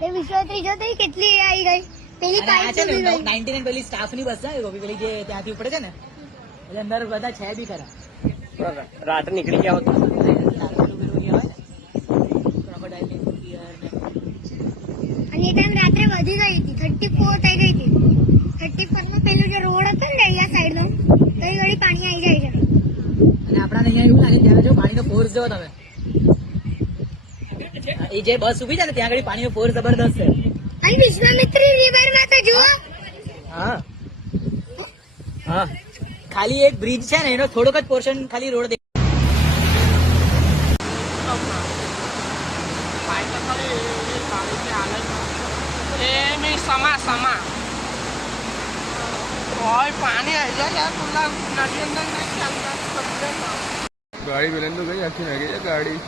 વિશ્વાત્રી જો તઈ કેટલી આવી ગઈ પેલી પાઇપ છે ને 99 પેલી સ્ટાફ ની બસ છે ગોપી પેલી જે ત્યાંથી ઉપડે છે ને એટલે અંદર બધા છે બી ખરા રાત નીકળી ગયા હોત અને એ ટાઈમ રાત્રે વધી ગઈ હતી 34 થઈ ગઈ હતી 34 માં પેલું જે રોડ હતો ને અહીંયા સાઈડ નો તો એ વળી પાણી આવી જાય છે અને આપણાને અહીંયા એવું લાગે ત્યાં જો પાણીનો ફોર્સ જો તમે એ જે બસ ઉભી છે ને ત્યાં આગળ પાણીનો ફોર્સ જબરદસ્ત છે અને વિશ્વામિત્રી રિવર માં તો જુઓ હા હા ખાલી એક બ્રિજ છે ને એનો થોડોક જ પોર્શન ખાલી રોડ પાણી આવી જાય ગાડી પેલા તો ગઈ આખી નાખી ગાડી